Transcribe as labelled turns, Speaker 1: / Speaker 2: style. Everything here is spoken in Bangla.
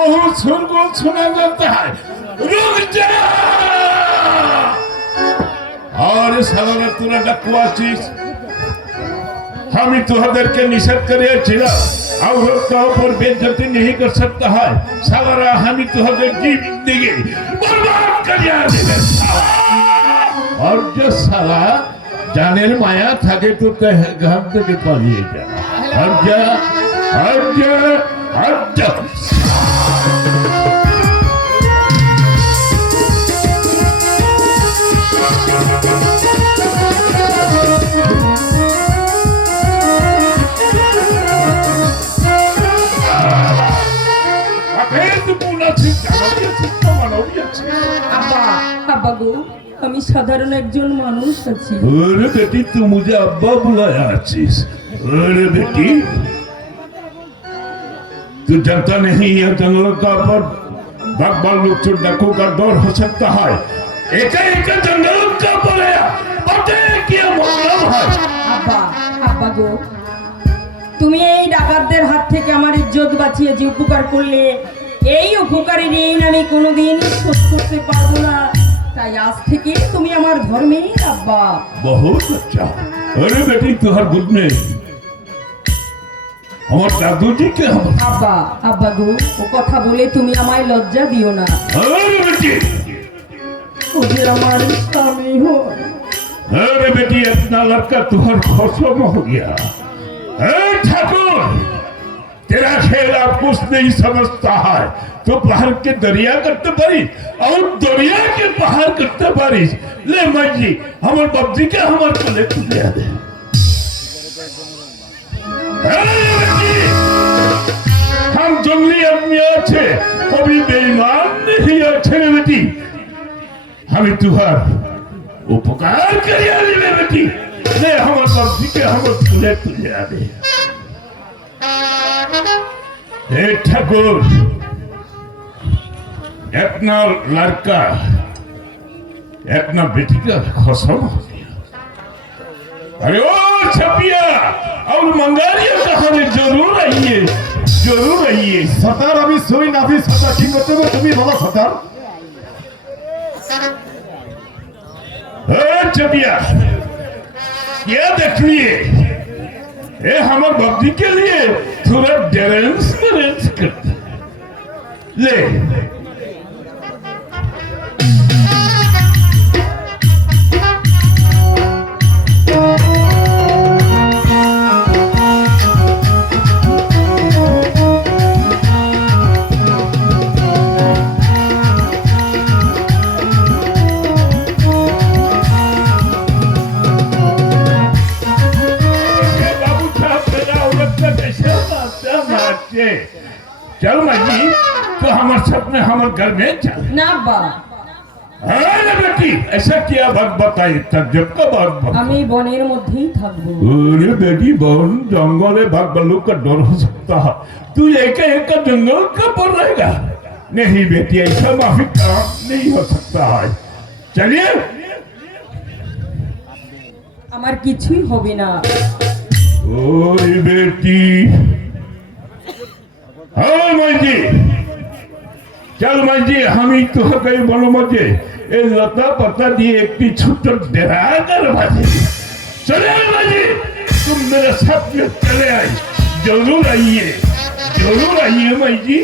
Speaker 1: বহু সুরগুল শুনে যেতে হয় রুক যা! আরে সালানা তোরা ডাকু আছিস আমি তোহাদেরকে নিষেধ করিয়াছিলাম আহত পূর্বে যদি নিহি করতে হয়। সালারা, আমি তোহাদের জীব দিকে বরবাদ করিয়া দিবে আর যে সালা, জানের মায়া থাকে তো ঘর থেকে পালিয়ে যায়। আর যা আর যা আর যা
Speaker 2: আব্বা গো আমি সাধারণ একজন মানুষ আছি
Speaker 1: अरे बेटी तू मुझे अब्बा बुलाया चीज अरे बेटी तू जानता नहीं है जंगलों का पर बाग बाल लोग चुट डाकू का दौर हो सकता है एक एक जंगलों का बोले पता है क्या मतलब है
Speaker 2: আব্বা আব্বা গো তুমি এই ডাকাতদের হাত থেকে আমার ইজ্জত বাঁচিয়ে যে উপকার করলে এই উপকারের ঋণ আমি কোনোদিন শোধ করতে পারবো না তাই আজ থেকে তুমি আমার ধর্মের আব্বা
Speaker 1: बहुत अच्छा अरे बेटी तुहर गुड में আমার দাদু জি কে हम
Speaker 2: আব্বা আব্বা গো ও কথা বলে তুমি আমায় লজ্জা দিও না
Speaker 1: अरे बेटी
Speaker 2: ওদের আমার স্বামী হয়
Speaker 1: अरे बेटी इतना लड़का तुहर खौसम हो गया अरे ठाकुर मेरा कुछ नहीं समझता है। तो बाहर के दरिया करते बारिश और दरिया के बाहर करते बारिश ले मजी, हमारे बब्जी के हमारे को ले तुझे याद हम जंगली आदमी अच्छे, कभी बेईमान नहीं अच्छे बेटी। हमें तुहार उपकार करिया बेटी। ले हमारे बब्जी के हमारे तुझे तुझे दे। है ठाकुर इतना लड़का इतना बेटी का खसम हो गया अरे ओ छपिया और मंगारिया कहानी जरूर आइए जरूर आइए
Speaker 3: সর্দার আমি সই নাফি সর্দার ঠিক করতে হবে তুমি বলো সর্দার
Speaker 1: ए छपिया क्या देख लिए ए हमारे बब्जी के लिए थोड़ा डेरेंस करेंस करते ले। मारते चल मजी तो हमारे साथ में हमारे घर में चल
Speaker 2: না আব্বা
Speaker 1: अरे बेटी ऐसा क्या बात बताई तजब का बात बता
Speaker 2: আমি বনের মধ্যেই থাকবো
Speaker 1: अरे बेटी बहन जंगल है भाग बल्लू का डर हो सकता है तू एक एक जंगल का पर रहेगा नहीं बेटी ऐसा माफी काम नहीं हो सकता है चलिए
Speaker 2: আমার কিছুই হবে না
Speaker 1: ओए बेटी हाँ मांझी चल मांझी हम ही तो गए बोलो मुझे ए लता पता दिए एक भी छुट्ट डरा कर बाजे चले मांझी तुम मेरे साथ में चले आए जरूर आइए जरूर आइए मांझी